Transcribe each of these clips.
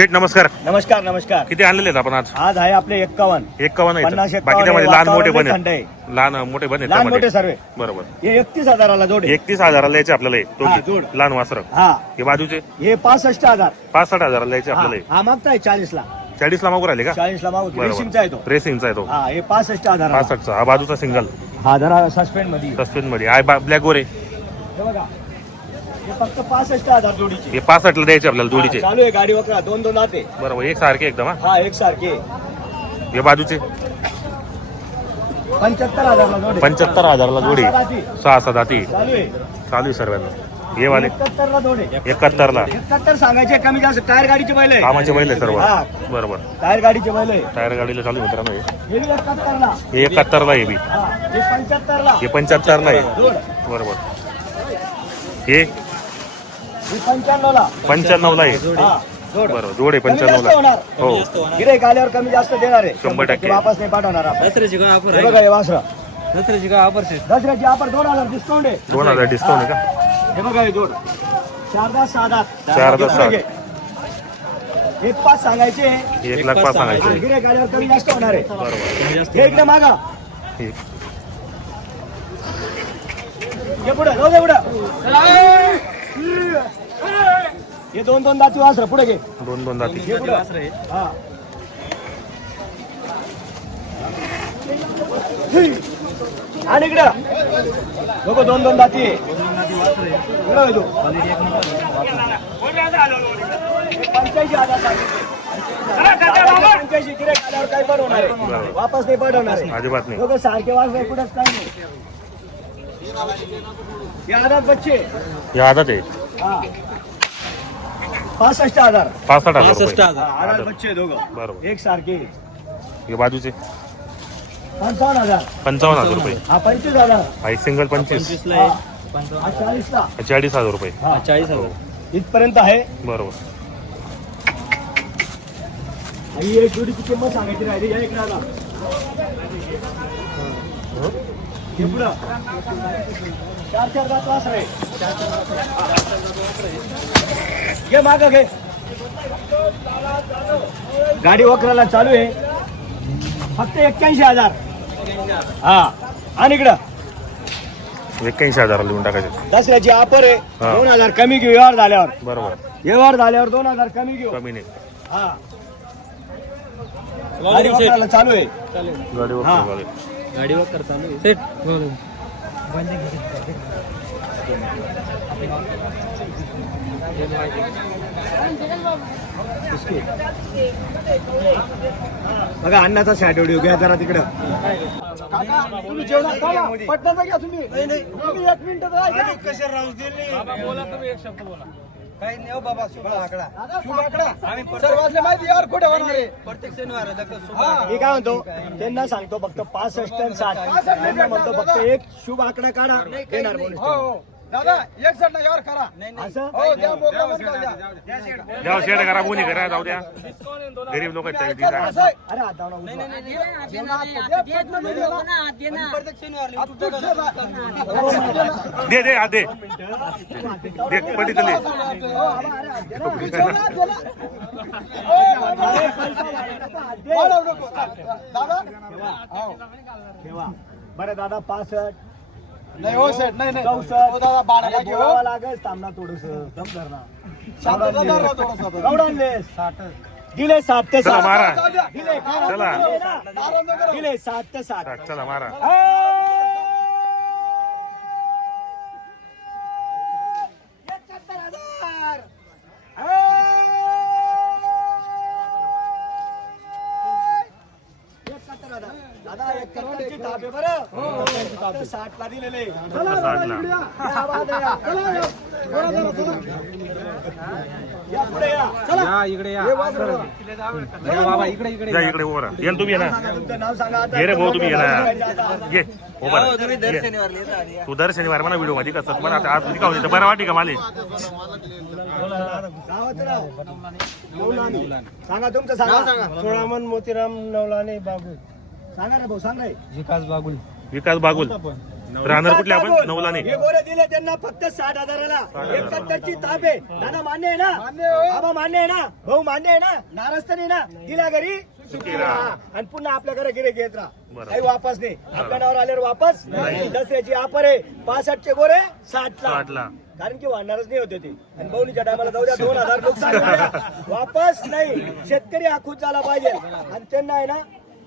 शेठ नमस्कार. नमस्कार नमस्कार. किती आणलेले आहेत आपण आज? आज आहे आपले एक्कावन्न. एक्कावन्न पन्नास, आहेत बाकीच्यामध्ये लहान मोठे पण वातावरण आहेत. थंड लहान मोठे पण आहेत लहान त्यामध्ये. मोठे सर्वे बरोबर. हे एकतीस हजाराला जोड आहे. एकतीस हजाराला यायचे आपल्याला हे हा, दोघी. लहान वासर. हा. हे बाजूचे? हे पासष्ट हजार. पासष्ट हजाराला यायचे हा आपल्याला हे. हा मागताय चाळीस ला चाळीस ला मागू राहिले का? चाळीस ला मागू रेसिंगचा आहे तो. बरोबर रेसिंगचा आहे तो. हा हे पासष्ट हजार पासष्टचा. हा बाजूचा सिंगल हा जरा सस्पेंडमध्ये. सस्पेन मध्ये. आय ब्लॅक गोरे हे बघा. हे फक्त पासष्ट हजार जोडीचे. हे पासष्टला द्यायचे आपल्याला हा, जोडीचे चालू आहे गाडी वगैरे दोन दोन आते. बरोबर एक सारखे एकदम हा? हा एक सारखे. हे बाजूचे. पंच्याहत्तर हजारला जोड. पंच्याहत्तर हजाराला जोडी. सहा सात सहा सात हाती चालू आहे. चालू आहे सर्वांना. हे वाले. एकाहत्तर ला जोड. आहे एकाहत्तर सांगायचे कमी जास्त. टायर गाडीचे बैल आहे. कामाचे बैल आहे सर्व. हा. बरोबर. टायर गाडीचे बैल आहे. टायर गाडीला चालू आहे मित्रांनो हे. हे बी एकाहत्तर ला हे एकाहत्तर ला हे बी. हा हे पंच्याहत्तर ला हे पंच्याहत्तर ला आहे. जोड. बरोबर. हे हे पंच्याण्णव ला पंच्याण्णव ला आहे? हा जोड. बरोबर जोड आहे कमी पंच्याण्णव जास्त ला होणार. हो. गिराईक आल्यावर कमी जास्त देणार आहे. शंभर टक्के. वापस नाही पाठवणार आपण. दसऱ्याची काय ऑफर हे बघा हे वासरा. दसऱ्याची काय ऑफर दसऱ्याची आपण दोन हजार डिस्काउंट आहे. दोन हजार डिस्काउंट आहे का? हे बघा हे जोड. चार दहा सहा दहा चार दहा सहा. एक पाच सांगायचे. एक लाख पाच सांगायचे. गिराईक आल्यावर कमी जास्त होणार आहे. बरोबर. हे इकडे मागा. हे हे पुढे जाऊ दे पुढे. हे दोन दोन दाती वासर पुढे घे. दोन दोन जाती हे पुढे. हा. आणि इकडं. बघ दोन दोन दाती. आहे. पुढं आहे तो. पंच्याऐंशी हजार सांगितले. पंच्याऐंशी गिऱ्हाईक आल्यावर काय पण होणार आहे. बरोबर. वापस नाही पाठवणार आहे. अजिबात नाही. लोक सारखे वाजले कुठंच काय नाही. हे आधार बच्चे. हे आदत आहे. हा. पासष्ट हजार. पासष्ट हजार पासष्ट रुपये. हजार. आधार. बच्चे दोघं. बरोबर. एक सारखे. हे बाजूचे? पंचावन्न हजार. पंचावन्न हजार रुपये. हा पंचवीस हजार. हा एक सिंगल पंचवीस. हा चाळीस ला चाळीस हजार रुपये. हा. चाळीस हजार. इथपर्यंत आहे. बरोबर. ही एक जोडीची किंमत सांगायची राहिली. या इकडे आला. हे पुढं. चार चार दात घे माग घे. गाडी वक्राला चालू आहे. फक्त एक्क्याऐंशी हजार. हा. आणि इकडं. एक्क्याऐंशी हजाराला लिहून टाकायचे. दसऱ्याची ऑफर आहे. हा. दोन हजार कमी घेऊ व्यवहार झाल्यावर. बरोबर. व्यवहार झाल्यावर दोन हजार कमी घेऊ. कमी नाही. हा. गाडी वक्राला चालू आहे. गाडीवर हा. चालेल. गाडीवर सेट. बघा अन्नाचा शॅडोडिओ घ्या जरा तिकडं. तुम्ही जेवणात. पटकन घ्या तुम्ही. तुम्ही एक मिनिट कसे राहू काही नाही हो बाबा शुभ आकडा. माहिती यार कुठे होणार आहे? प्रत्येक शनिवार मी काय म्हणतो त्यांना सांगतो फक्त पासष्ट आणि साठ. त्यांना म्हणतो फक्त एक शुभ आकडा काढा. देणार bonus. दादा एक जण यावर करा. असं? हो द्या मोकळं द्या शेड करा कोणी करा जाऊ द्या. गरीब लोक. अरे आता उचला. प्रत्येक शनिवार दे दे हा दे दे. दादा? ठेवा. बरं दादा पासष्ट. नाही हो सेठ नाही नाही. चौसष्ट हो दादा बाळाला अरे घेऊ बोलावं लागेल थोडस. दम आणले? दिले सात ते चला सात. मारा दिले. चला. दिले. सात ते सात. चला मारा साठ ला दिलेले या. इकडे या. या बाबा इकडे इकडे जा इकडे उभं राहा. ये ना तुम्ही ना रे भाऊ तुम्ही ये ना उभं राहा. ये. तू दर शनिवार म्हणा व्हिडिओमध्ये कसं. मला आता आज तुझी का होती बरं वाटी का मला. सांगा तुमचं सांगा. सोळामन मोतीराम नवलाने बाबू. सांगा रे भाऊ सांग रे. विकास बागुल. विकास बागुल. राहणार कुठले आपण? नाही हे गोरे दिले त्यांना फक्त साठ हजाराला. एकाहत्तरची ताप आहे दादा मान्य आहे ना बाबा मान्य आहे ना? भाऊ मान्य आहे ना? नाराज तर नाही. ना दिला घरी. सुखी राहा आणि पुन्हा आपल्या घरी गिरे घेत राहा. काही वापस नाही. आपल्या नावावर आल्यावर वापस नाही. दसऱ्याची ऑफर आहे. पासष्टचे गोरे साठ साठला. कारण की वाढणारच नाही होते ते. आणि बहुलीच्या टायमाला जाऊ द्या दोन हजार नुकसान. वापस नाही. शेतकरी हा खुश झाला पाहिजे. आणि त्यांना आहे ना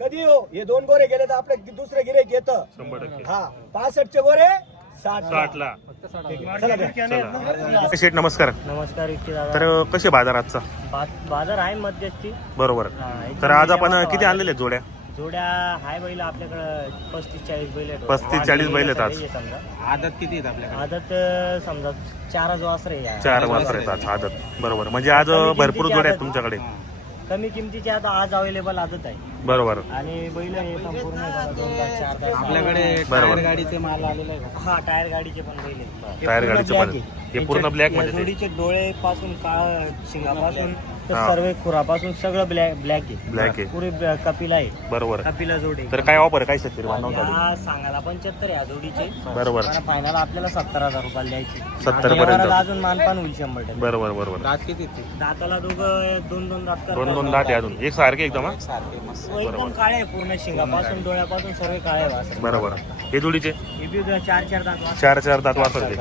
कधी हो? हे दोन गोरे गेले तर आपले दुसरे गिरे घेत. हा पासष्टचे गोरे साठ साठला. चला. शेठ नमस्कार. नमस्कार इच्छित दादा तर कसे बाजार आजचा? बा- बाजार आहे मध्यस्थी. बरोबर. हा, एक तर आज आपण किती आणलेले आहेत जोड्या? जोड्या हाय बैल आपल्याकडे पस्तीस चाळीस बैल आहेत. 35-40 बैल आहेत आज. सगळे समजा. आदत किती आहेत आपल्याकडे? आदत अं, समजा वासरे आहे. चार वाजता आहेत आज आदत. बरोबर. म्हणजे आज भरपूर जोड्या आहेत तुमच्याकडे. कमी किमतीचे आता आज अवेलेबल आदत आहे. बरोबर आणि बैल हे संपूर्ण आहे बघा, दोन चार तास आपल्याकडे बरोबर. टायर गाडीचे माल आलेला आहे का? हा टायर गाडीचे पण बैल आहेत. हे टायर पूर्ण गाडीचे black पण. आहे. हे पूर्ण black या मध्ये ते. जोडीचे डोळे पासून काळ शिंगापासून तर हा. सर्व खुरापासून सगळं ब्लॅक ब्लॅक आहे. ब्लॅक आहे. पुरे ब- कपिला आहे. बरोबर. कपिला जोड. आहे तर काय ऑफर काय शेतकरी बांधव या सांगायला पंच्याहत्तर या जोडीचे. बरोबर. फायनल आपल्याला सत्तर हजार रुपये द्यायची. 70 आणि पर्यंत. अजून मानपान होईल शंभर टक्के. बरोबर बरोबर. दात किती ते? दाताला दोघं दोन दोन दात दोन दोन दाट आहे अजून. एक सारखे एकदम हा? सारखे मस्त. तो एकदम काळे आहे पूर्ण शिंगापासून डोळ्यापासून सर्व काळे आहे वासरे. बरोबर. हे जोडीचे? हे बी चार चार दात वासरे. चार चार दात वापरते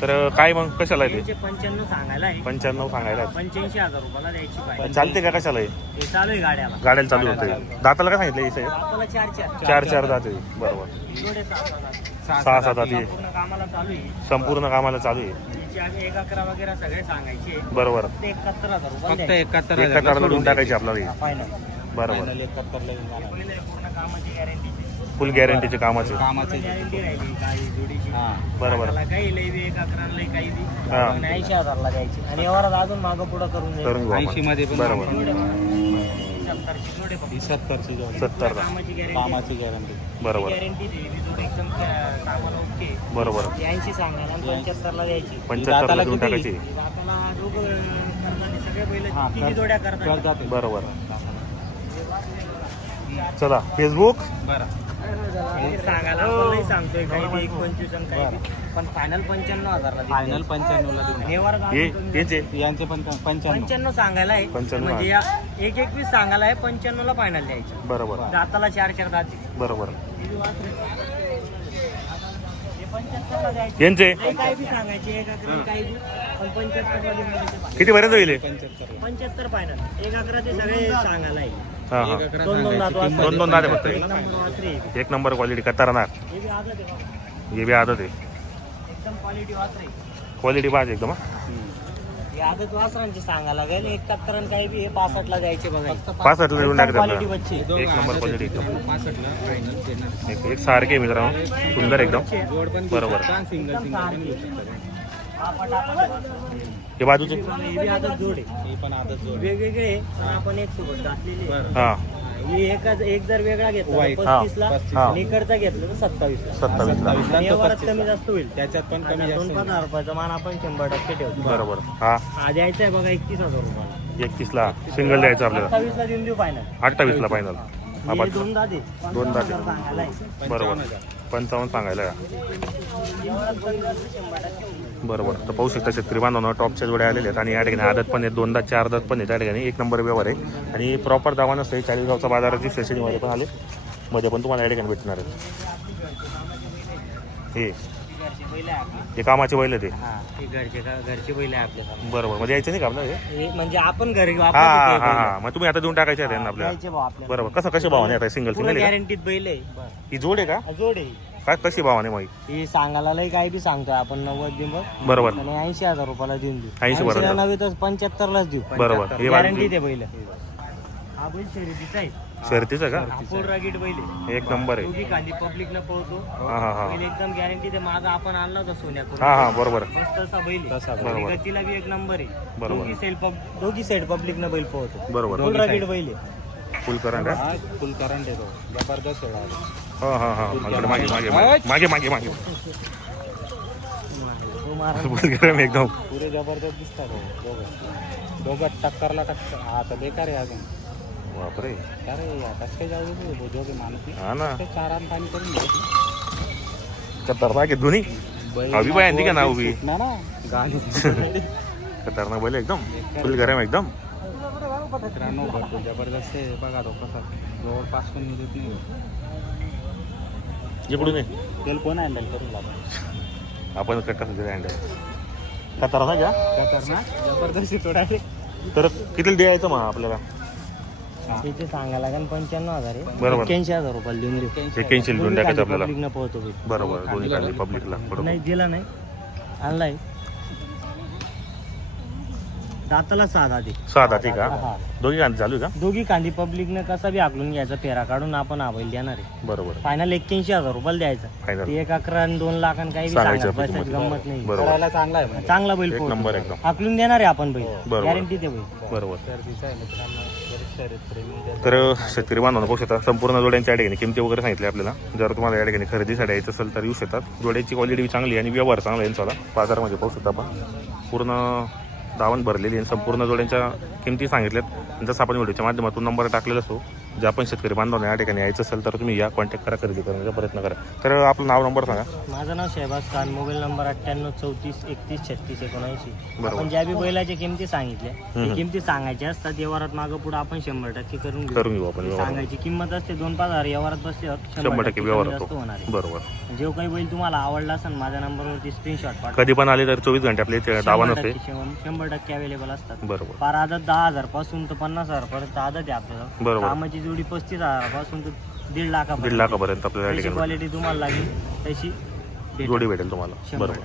तर काय मग? कशाला आहे पंच्याण्णव सांगायला आहे. पंच्याण्णव सांगायला. पंच्याऐंशी हजार रुपयाला द्यायची पाहिजे. चालते का कशाला आहे हे चालू आहे गाड्याला. गाड्याला चालू होते दाताला काय सांगितलं हे दाताला चार चार. चार चार दात आहे. बरोबर. जोडे सहा सहा दात. सहा सात दात आहे. पूर्ण कामाला चालू आहे. संपूर्ण कामाला चालू आहे. याची आधी एक अकरा वगैरे सगळे सांगायचे. बरोबर. ते एकाहत्तर हजार रुपये फक्त. एकाहत्तर एका हजारला कारला सोडून देऊन टाकायची आपल्याला हे. फायनल बरोबर. एकाहत्तरला जाणार. पूर्ण कामाची गॅरंटी फुल गॅरंटीचे कामाचे. हा. बरोबर त्याला काही लई बी एक अकरा लई काही बी. हा. पण ऐंशी हजारला द्यायची. आणि अजून मागं पुढं करून द्यायची. करून घेऊ ऐंशी आपण. मध्ये पण बरोबर सत्तरची जोडे फक्त. ही सत्तरची जोडी. सत्तर कामाची गॅरंटी कामाची गॅरंटी बरोबर गॅरंटी दिली जोड एकदम त्या- कामाला ओके. बरोबर ऐंशी सांगायला आणि पंच्याहत्तरला द्यायची. पंच्याहत्तरला दाताला देऊन किती? टाकायची. दाताला दोघं करतात सगळे बैल हा, किती कर- जोड्या करतात? करतात. ते. बरोबर चला फेसबुक बरं. सांगायला नाही सांगतोय काही एक पंचवीस आणि काही बी. पण फायनल पंच्याण्णव हजारला. फायनल पंच्याण्णवला देऊन हे. यांचे पण पंच्याण्णव. पंच्याण्णव सांगायला आहे. 95 म्हणजे या एक एकवीस सांगायला आहे पंच्याण्णव ला फायनल द्यायची. बरोबर. दाताला चार चार दाती बरोबर. हे 75 ला द्यायचे. यांचे? नाही काही बी सांगायचे एक अकरा काही बी. पण पंच्याहत्तर ला देऊन द्यायचे. किती पर्यंत होईल हे? पंच्याहत्तर. पंच्याहत्तर फायनल एक अकरा ते सगळे सांगायला आहे. हा हा. दोन दोन दात आहे फक्त. एक नंबर क्वालिटी खतरनाक. हे बी आदत आहे बाबा. हे बी आदत आहे. एकदम क्वालिटी पाहिजे एकदम हा. हे आदत वासरांचे सांगायला लागेल. एकाहत्तर आणि काही बी हे पासष्ट ला द्यायचे बघा. पासष्टला देऊन एक नंबर क्वालिटी. एकदम. एक सारखे मित्रांनो. सुंदर एकदम. बरोबर. हे बाजूचे? हे बी आदत जोड आहे. ही पण आदत जोड वेगवेगळे आहे, पण आपण एक सोबत घातलेली आहे. हा. हे एकच एक जर वेगळा घेतला White. पस्तीस ला पस्तीस. आणि इकडचा घेतला तर सत्तावीस ला. सत्तावीस ला. आणि कमी. जास्त होईल. त्याच्यात पण कमी दोन रुपयाचा मान आपण शंभर टक्के ठेवतो. बरोबर. हा. हा द्यायचा आहे बघा एकतीस हजार रुपयाला. एकतीस ला. सिंगल द्यायचं आपल्याला. सत्तावीस ला देऊन देऊ फायनल अठ्ठावीस ला फायनल हा हे दोन दादे. सांगायला. बरोबर. पंचावन्न सांगायला का? व्यवहारात कमी जास्त शंभर टक्के होऊन जाईल. बरोबर. तर पाहू शकता शेतकरी बांधवांना टॉपच्या जोड्या आलेल्या आहेत. आणि या ठिकाणी आदत पण आहेत दोनदा चार दात पण आहेत त्या ठिकाणी एक नंबर व्यवहार आहे. आणि प्रॉपर दावा नसते चाळीसगावचा बाजाराची स्टेशनमध्ये पण आले मध्ये पण तुम्हाला या ठिकाणी भेटणार आहे. हे. कामाचे बैल ते घरचे बैल आहे बरोबर. म्हणजे यायचं नाही का आपल्याला म्हणजे आपण घरी हा हा मग तुम्ही आता देऊन टाकायचे आहेत यांना आपल्याला. बरोबर. कसं कसे भावाने आता सिंगल सिंगल गॅरंटीत बैल आहे. ही जोड आहे का? जोड आहे. काय कशी भावाने मग ही? ही सांगायला लय काही बी सांगतोय आपण नव्वद देऊ बघ बरोबर. आणि ऐंशी हजार रुपयाला देऊन देऊ. 80 पर्यंत. ऐंशीला नव्हे तर पंच्याहत्तर लाच देऊ. बरोबर. हे गॅरंटी बाजू ते बैल हा बैल शर्यतीचा आहे. शर्तीचं का? पूर्ण रागीट बैल आहे. एक नंबर तो आहे बी खाली पब्लिकला पळतो. हा हा हा. बैल एकदम गॅरंटी ते माग आपण आणला होता सोन्याकडून हा हा बरोबर. मस्त तसा बैल आहे. तसा आणि बरोबर. गतीला बी एक नंबर आहे. बरोबर. दोघी पब दोघी साईड पब्लिक न बैल पळतो. बरोबर. फुल रागीट बैल आहे. फुल करंट आहे हा फुल करंट येतो. जबरदस्त आहे. हा हा हा. मागे मागे मागे मागे. मागे फुल एकदम. पुरे जबरदस्त दिसतात हो, दोघं. दोघं टक्करला टक्कर. हा तर बेकार आहे अजून. बापरे. अरे कसं काय जाऊ दे दोघे माणूस नाही. हा ना. ते चार आम पाणी करून घ्यायचं खतरनाक आहे दोन्ही. हवी बाय आणली का ना उभी ना ना. गाडी. खतरनाक बैल एकदम. फुल गरम एकदम. त्र्याण्णव भरतो जबरदस्त आहे. बघा तो कसा जवळपास पण मिळत नाही. इकडून ये. तेल कोण हँडल करून लागतो आपण कट कसं हँडल खतरनाक का खतरनाक जबरदस्ती थोडा तर किती द्यायचं मग आपल्याला? तिथे सांगायला लागेल पंच्याण्णव हजार आहे. बरोबर. एक्क्याऐंशी हजार रुपयाला देऊन देऊ. एक्क्याऐंशी लिहून टाकायचं आपल्याला. बरोबर दोन्ही पब्लिकला बरोबर. नाही दिला नाही. आणलाय. दाताला साधा दे. सहा दाती का? हा दोघी गाणी चालू आहे का? दोघी कांदी पब्लिकनं कसा बी आकलून घ्यायचा फेरा काढून आपण बैल देणार आहे. बरोबर. फायनल एक्क्याऐंशी हजार रुपयाला द्यायचा. फायनल ते एक अकरा आणि दोन लाख आणि काही बी सांगायचं सांगा आपली पैशाची किंमत. गंमत नाही. बरोबर. करायला चांगला आहे म्हणजे. चांगला बैल एक. नंबर एकदम. आकलून देणार आहे आपण बैल. बरोबर. गॅरंटी ते बैल. बरोबर. आहे मित्रांनो. बरेच तर शेतकरी बांधवांना पाहू शकता संपूर्ण जोड्यांच्या या ठिकाणी किमती वगैरे सांगितले आपल्याला. जर तुम्हाला या ठिकाणी खरेदीसाठी यायचं असेल तर येऊ शकतात. जोड्याची क्वालिटी चांगली आहे आणि व्यवहार चांगला आहे यांचा. बाजारामध्ये पाहू शकता आपण. पूर्ण दावण भरलेली आहे संपूर्ण जोड्यांच्या किमती सांगितल्यात. जसं आपण व्हिडिओच्या माध्यमातून नंबर टाकलेला असतो जे आपण शेतकरी बांधवांना या ठिकाणी यायचं असेल तर तुम्ही या कॉन्टॅक्ट करा खरेदी करण्याचा प्रयत्न करा. तर आपलं नाव नंबर सांगा. माझं नाव शहबाज खान मोबाईल नंबर अठ्ठ्याण्णव चौतीस एकतीस छत्तीस एकोणऐंशी. बरोबर. आपण ज्या बी बैलाच्या किमती सांगितल्या त्या किमती सांगायच्या असतात व्यवहारात मागं पुढे आपण शंभर टक्के करून घेऊ. करून घेऊ आपण व्यवहार सांगायची किंमत असते दोन पाच हजार व्यवहारात बसल्यावर शंभर टक्के कमी व्यवहार जास्त होतो. होणार आहे. बरोबर. जो काही बैल तुम्हाला आवडला असेल माझ्या नंबरवरती स्क्रीनशॉट पाठवा. कधी पण आले तर चोवीस घंटे आपले इथे दावा शंभर नसते. टक्के शंभर- शंभर टक्के अवेलेबल असतात. बरोबर. फार आदत दहा हजारपासून तर पन्नास हजार पर्यंत आदत आहे आपल्याला. बरोबर. कामाची जोडी पस्तीस हजारापासून तर दीड लाखापर्यंत दीड लाखापर्यंत आपल्याला या जशी ठिकाणी क्वालिटी तुम्हाला लागली तशी भेटेल. जोडी भेटेल तुम्हाला शंभर बरोबर.